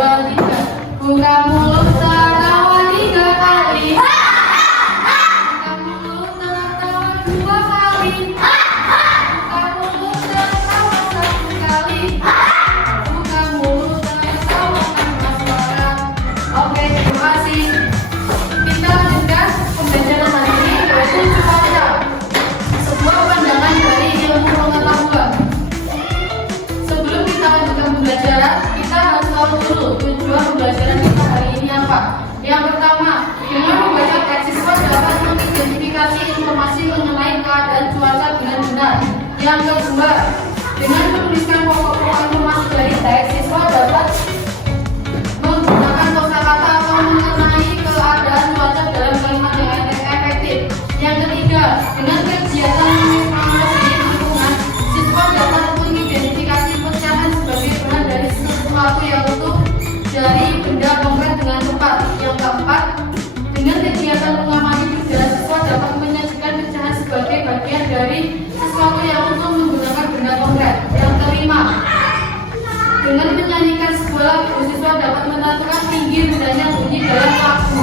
dua, tiga. Buka mulut tertawa 3 kali. Buka mulut tertawa 2 kali. Buka mulut tertawa 1 kali. Buka mulut tertawa tanpa suara. Oke, terima kasih. Kita lanjutkan pembelajaran hari ini, yaitu cuaca. Sebuah pandangan dari ilmu pengetahuan. Sebelum kita lanjutkan pembelajaran, kita harus tahu dulu tujuan pembelajaran kita hari ini apa. Yang pertama, dengan membaca teks siswa dapat mengidentifikasi informasi mengenai keadaan cuaca dengan benar. Yang kedua, dengan menuliskan pokok-pokok informasi dari teks, siswa dapat menggunakan kosakata atau mengenai keadaan cuaca dalam kalimat yang efektif. Yang ketiga, dengan kegiatan mengamati lingkungan, siswa dapat mengidentifikasi pecahan sebagai bahan dari sesuatu yang utuh dari benda konkret dengan tepat. Yang keempat, dengan kegiatan mengamati juga, siswa dapat menyajikan pecahan sebagai bagian dari sesuatu yang utuh menggunakan benda konkret. Yang kelima, dengan menyanyikan sebuah lagu, siswa dapat menentukan tinggi rendahnya bunyi dalam lagu.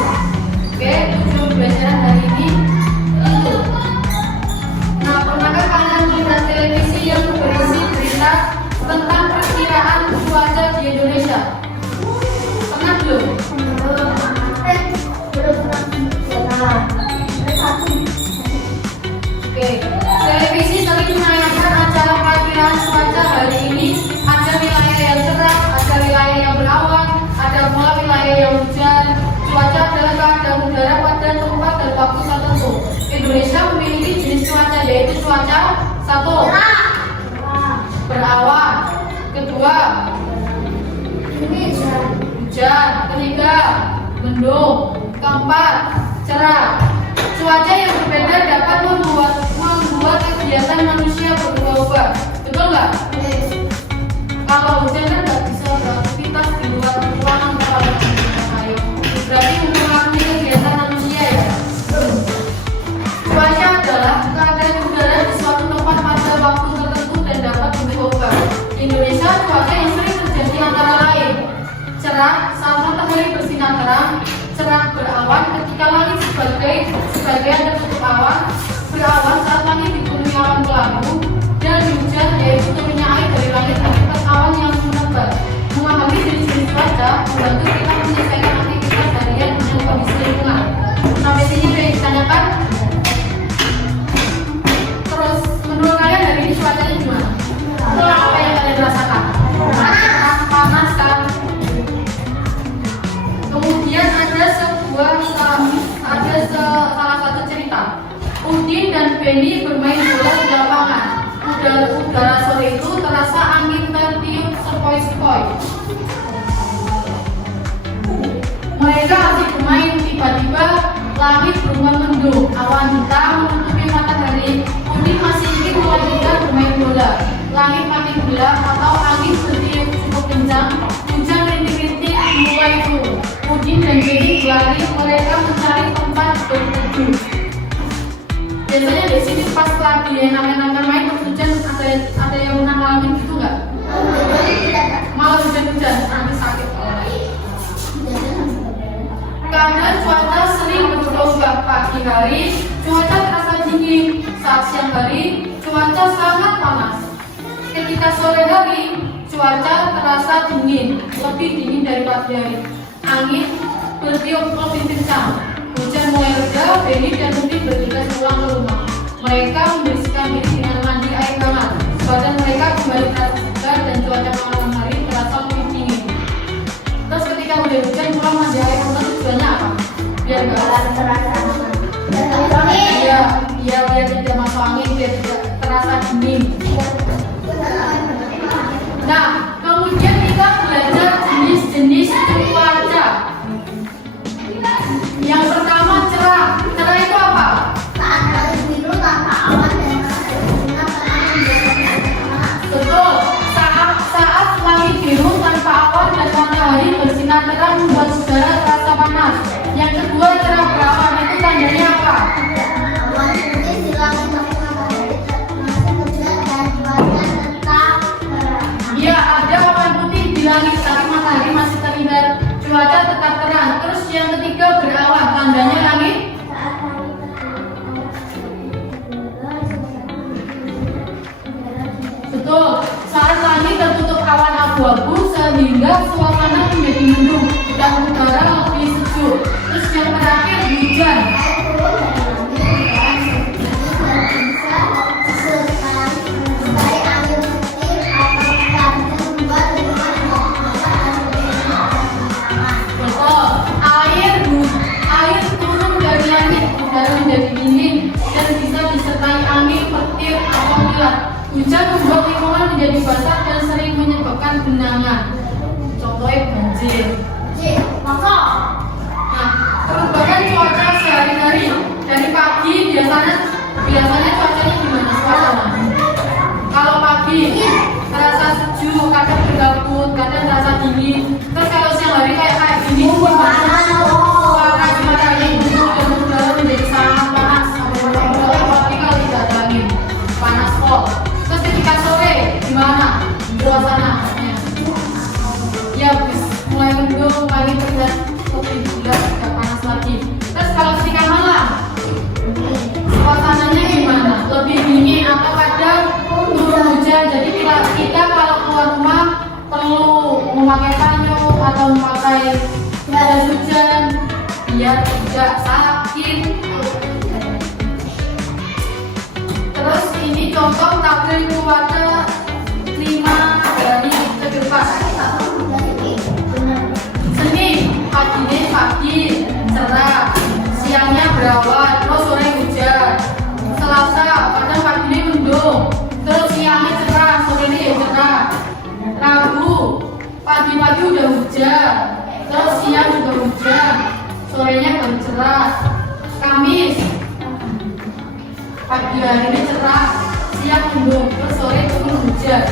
Oke, tujuan pembelajaran hari ini itu. Nah, pernahkah kalian melihat televisi yang berisi berita tentang perkiraan cuaca di Indonesia? Pernah belum? Oke, televisi sering menayangkan acara perkiraan cuaca hari ini. Ada wilayah yang cerah, ada wilayah yang berawan, ada pula wilayah yang hujan. Cuaca adalah keadaan udara pada tempat dan waktu tertentu. Indonesia memiliki jenis cuaca, yaitu cuaca 1. Berawan. Kedua, hujan. Ketiga, mendung. Keempat, cerah. Cuaca yang berbeda dapat membuat kegiatan manusia berubah-ubah. Betul nggak? Kalau hujan kan nggak bisa beraktivitas di luar ruangan kalau ayo. Berarti mempengaruhi kegiatan manusia ya. Cuaca adalah keadaan udara di suatu tempat pada waktu tertentu dan dapat berubah. Di Indonesia, cuaca yang sering terjadi antara lain cerah saat matahari bersinar terang, cerah berawan ketika langit sebagian tertutup awan, berawan saat langit dipenuhi awan kelabu, dan hujan yaitu turunnya air dari langit akibat awan yang menebar. Memahami jenis-jenis cuaca membantu kita menyelesaikan aktivitas harian dengan kondisi lingkungan. Sampai sini sudah ditanyakan. Terus menurut kalian hari ini cuacanya gimana? Apa yang kalian rasakan? Panas kan? Kemudian ada salah satu cerita. Udin dan Benny bermain bola di lapangan. Udara sore itu terasa angin tertiup sepoi-sepoi. Mereka asik bermain, tiba-tiba langit berubah mendung. Awan hitam menutupi matahari. Udin masih ingin melanjutkan bermain bola. Langit makin gelap atau angin bertiup cukup kencang. Hujan rintik-rintik mulai turun. Udin dan Benny berlari, mereka mencari tempat berteduh. Biasanya di sini pas lagi enak-enakan main terus hujan, ada yang menanggalin gitu nggak? Malah hujan-hujan, nanti sakit. Karena cuaca sering berubah-ubah. Pagi hari cuaca terasa dingin, saat siang hari cuaca sangat panas. Ketika sore hari cuaca terasa dingin, lebih dingin dari pagi hari. Angin bertiup lebih kencang. Hujan mulai reda, Benny dan Udin bergegas pulang ke rumah. Mereka membersihkan diri dengan mandi air hangat. Badan mereka kembali terasa segar dan cuaca malam hari terasa lebih dingin. Terus ketika udah hujan pulang mandi air hangat tujuannya apa? Biar nggak biar tidak masuk angin, biar tidak terasa dingin. Nah, kemudian kita belajar jenis-jenis cuaca. Yang pertama cerah. Cerah itu apa? Betul. Saat langit biru tanpa awan dan matahari bersinar terang membuat udara terasa panas. Yang kedua, cerah berawan itu tandanya apa? Ya, ada awan putih di langit tapi matahari masih terlihat mulai jas hujan biar tidak sakit. Terus ini contoh tabel cuaca 5 hari ke depan. Senin pagi cerah, siangnya berawan, terus sore hujan. Selasa kadang pagi mendung, terus siangnya cerah, sorenya ya cerah. Rabu pagi-pagi udah hujan, terus siang juga hujan, sorenya baru cerah. Kamis pagi hari ini cerah, siang mendung, terus sore turun hujan.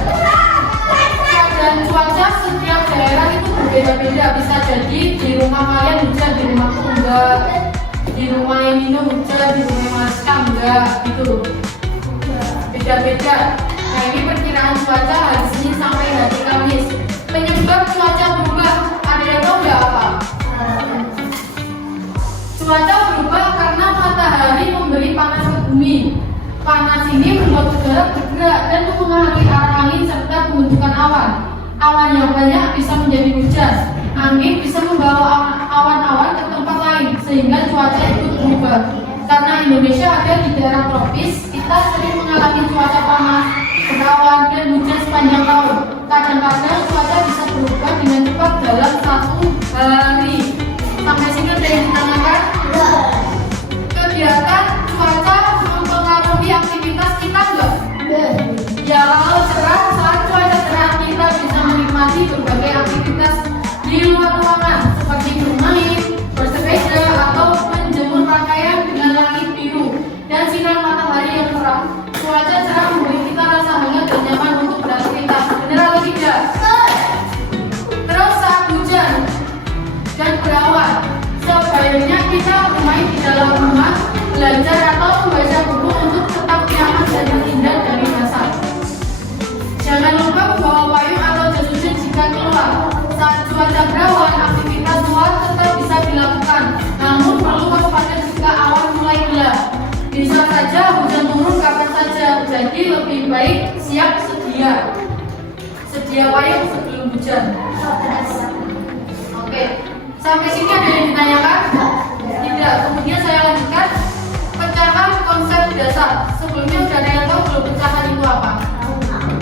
Dan cuaca setiap daerah itu berbeda-beda. Bisa jadi di rumah kalian hujan, di rumahku enggak, di rumah ini hujan, di rumah Maska enggak, gitu loh. Beda-beda. Nah ini perkiraan cuaca hari Senin sampai hari Kamis. Penyebab cuaca berubah, ada yang tahu nggak apa? Cuaca berubah karena matahari memberi panas ke bumi. Panas ini membuat udara bergerak dan mempengaruhi arah angin serta pembentukan awan. Awan yang banyak bisa menjadi hujan. Angin bisa membawa awan-awan ke tempat lain sehingga cuaca itu berubah. Karena Indonesia ada di daerah tropis, kita sering mengalami cuaca panas, berawan, dan hujan sepanjang tahun. Kadang-kadang cuaca bisa berubah dengan cepat dalam 1 hari. Sampai sini ada yang ditanyakan? Kegiatan cuaca mempengaruhi aktivitas kita enggak? Ya, kalau cerah, saat cuaca cerah kita bisa menikmati berbagai aktivitas di luar ruangan seperti bermain, bersepeda, atau menjemur pakaian dengan langit biru dan sinar matahari yang terang. Cuaca cerah memberi kita rasa hangat dan nyaman untuk beraktivitas. Benar atau tidak? Terus saat hujan dan berawan, sebaiknya kita bermain di dalam rumah, belajar atau membaca buku untuk tetap nyaman dan terhindar dari basah. Jangan lupa bawa payung atau jas hujan jika keluar. Saat cuaca berawan, aktivitas luar tetap bisa dilakukan, namun perlu waspada jika awan mulai gelap. Bisa saja hujan turun kapan saja, jadi lebih baik siap sedia payung sebelum hujan. Oke, sampai sini ada yang ditanyakan? Tidak. Kemudian saya lanjutkan pecahan konsep dasar. Sebelumnya sudah ada yang tahu belum pecahan itu apa?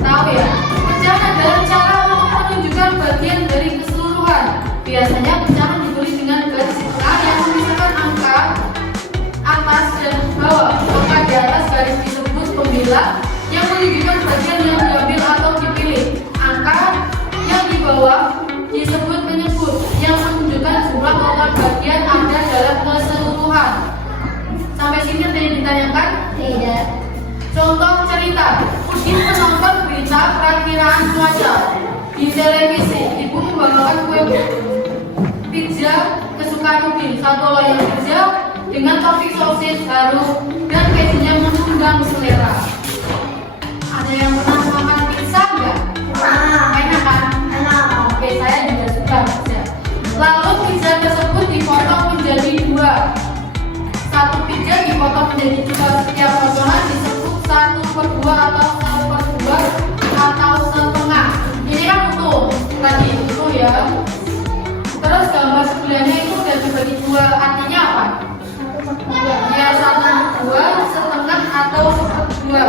Tahu ya? Pecahan adalah cara untuk menunjukkan bagian dari keseluruhan. Biasanya pecahan ditulis dengan garis tengah yang memisahkan angka atas dan bawah. Maka di atas garis disebut pembelah yang menunjukkan bagian yang diambil atau dipilih. Angka yang di bawah disebut penyebut yang menunjukkan jumlah total bagian ada dalam keseluruhan. Sampai sini ada yang ditanyakan? Tidak. Contoh cerita. Udin menonton berita perakiraan cuaca di televisi. Ibu membawakan kue pizza kesukaan Udin. Satu loyang pizza dengan topping sosis baru dan kejunya mengundang selera. Ada yang pernah makan pizza enggak? Enak kan? Enak. Oke, saya juga suka pizza. Lalu pizza tersebut dipotong menjadi 2. Satu pizza dipotong menjadi 2. Setiap potongan disebut 1/2 atau 1/2 atau setengah. Ini kan utuh, tadi utuh ya. Terus gambar sebelahnya itu udah dibagi 2, artinya apa? Ya 1/2, setengah atau 1/2.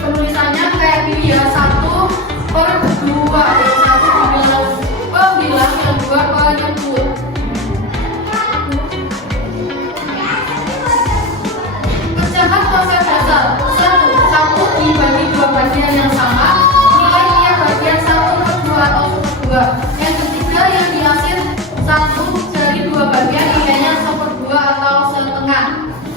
Penulisannya kayak gini ya, 1/2. Yang 1 dibilang pembilang, yang 2 penyebut. Pecahan konsep dasar. 1 dibagi 2 bagian yang sama, nilainya bagian 1/2 atau 1/2. Yang ketiga yang dihasil 1 dari 2 bagian, nilainya 1/2 atau setengah.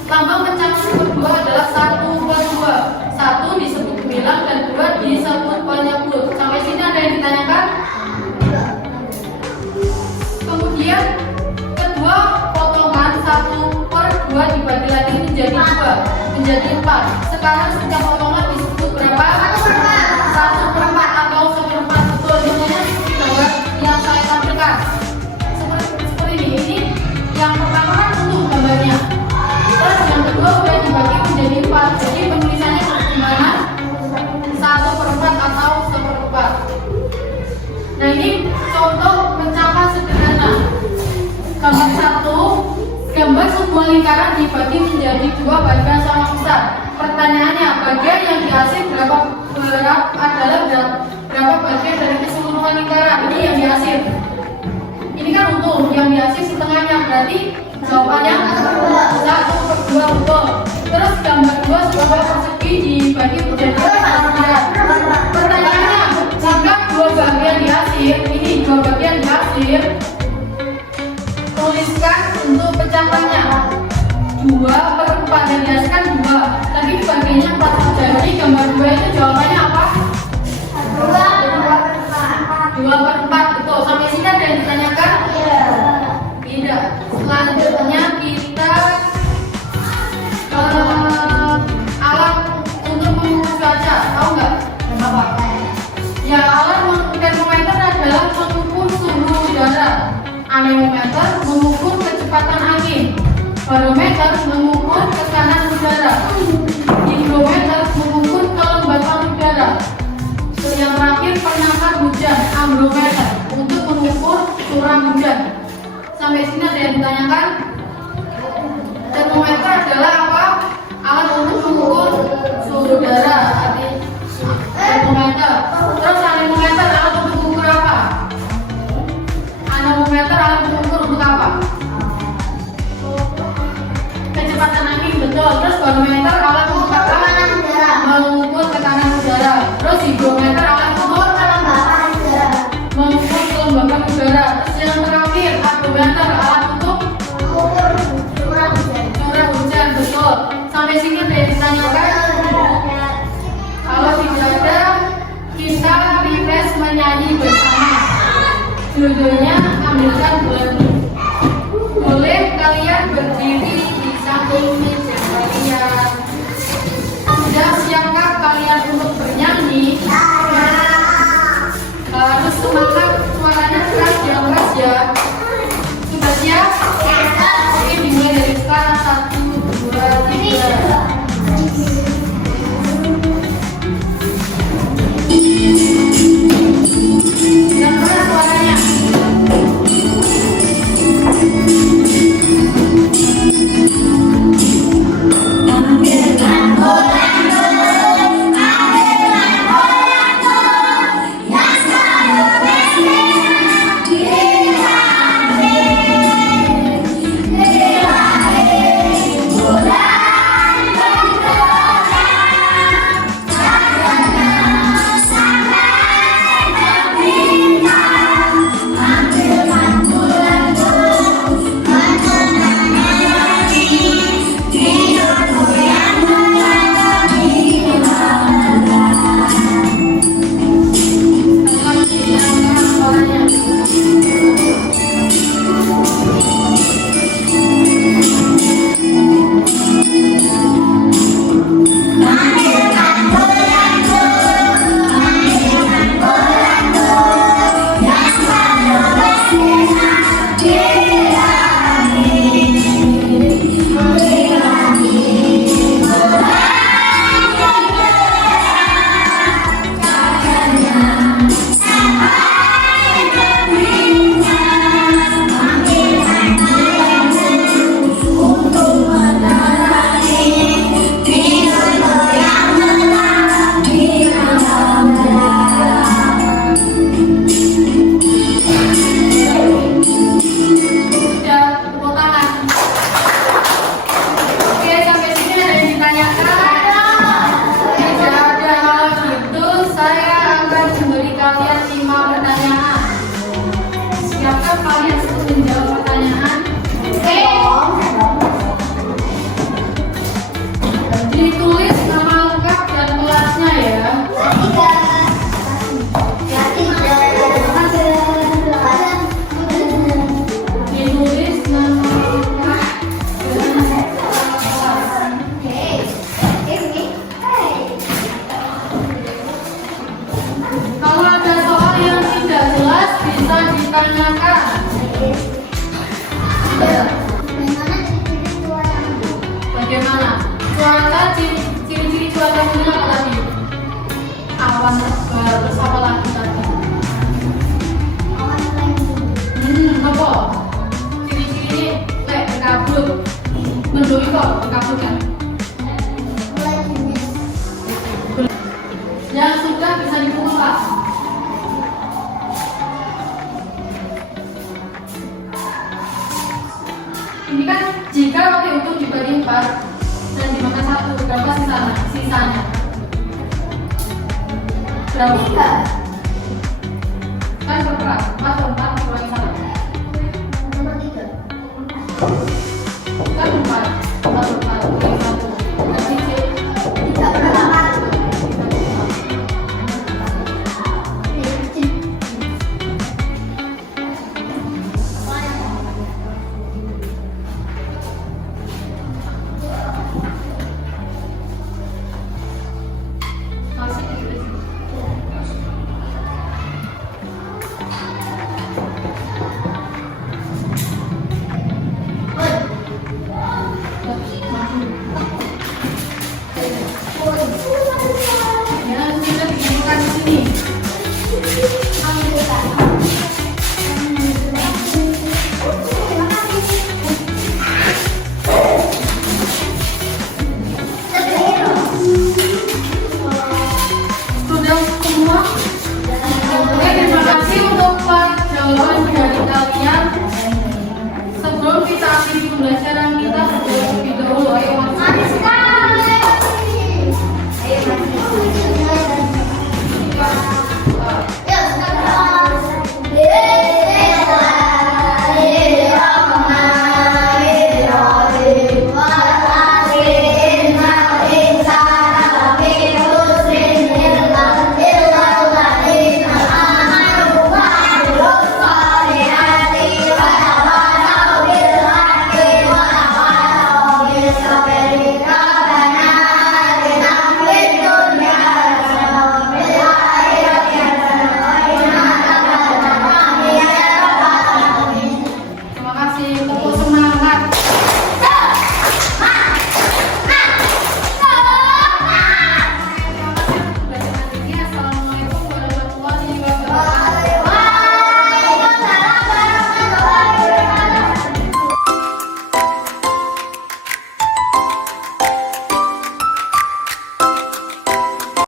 Lambang pecahan 1/2 adalah 1/2. 1 disebut bilang dan 2 disebut penyebut. Sampai sini ada yang ditanyakan? Kemudian kedua potongan 1/2 dibagi lagi menjadi 2, menjadi 4. Sekarang setiap potongan disebut berapa? 1/4 atau 1/4. Betul, contohnya seperti gambar yang saya tampilkan. Seperti ini. Ini yang pertama kan untuk gambarnya. Terus yang kedua sudah dibagi menjadi 4. Jadi penulisannya bagaimana? 1/4 atau 1/4. Nah ini 1. Gambar sebuah lingkaran dibagi menjadi 2 bagian sama besar. Pertanyaannya, bagian yang dihasil adalah berapa bagian dari keseluruhan lingkaran? Ini yang dihasil. Ini kan utuh, yang dihasil setengahnya, berarti jawabannya 1/2 betul. Terus gambar 2 sebuah persegi dibagi menjadi 2 bagian. Pertanyaannya, jika 2 bagian dihasil, ini 2 bagian dihasil, tuliskan untuk pecahannya 2/4 dan dihasilkan 2, tapi bagiannya 4 saja. Jadi gambar 2 itu jawabannya apa? 2/4 betul. Sampai sini ada yang ditanyakan? Tidak. Selanjutnya kita alat untuk mengukur cuaca. Tahu nggak? Apa? Ya, alat termometer adalah mengukur suhu udara. Anemometer mengukur kecepatan angin. Barometer mengukur tekanan udara. Higrometer mengukur kelembapan udara. Yang terakhir penangkar hujan, ambrometer untuk mengukur curah hujan. Sampai sini ada yang ditanyakan? Termometer adalah apa? Alat untuk mengukur suhu udara. Termometer. Terus anemometer alat untuk mengukur apa? Anemometer alat untuk mengukur untuk apa? Kecepatan angin, betul. Terus barometer alat untuk apa? Mengukur tekanan udara. Terus higrometer alat mengukur kelembapan udara. Mengukur kelembapan udara. Terus yang terakhir ambrometer alat untuk mengukur curah hujan, betul. Sampai sini ada yang ditanyakan? Kalau tidak ada, kita refresh menyanyi bersama. Judulnya ambilkan lagu. Boleh kalian berdiri di samping meja kalian. Sudah siapkah kalian untuk bernyanyi? Harus semangat, suaranya keras yang keras ya. Sudah siap? Oke, dimulai dari sekarang. 1, 2, 3. Yang keras suaranya. Bagaimana? Cuaca, ciri-ciri cuaca ini apa tadi? Awan tebal, terus apa lagi tadi? Apa? Ciri-cirinya Kabut. Mendung itu apa? Kabut kan? Yang sudah bisa dipukul Pak. Ini kan jika roti utuh dibagi 4 dan dimakan 1, berapa sisanya? Berapa? Kan berapa? 4 per 4 dikurangi 1. Kan 4. 1 per 4 dikurangi 1.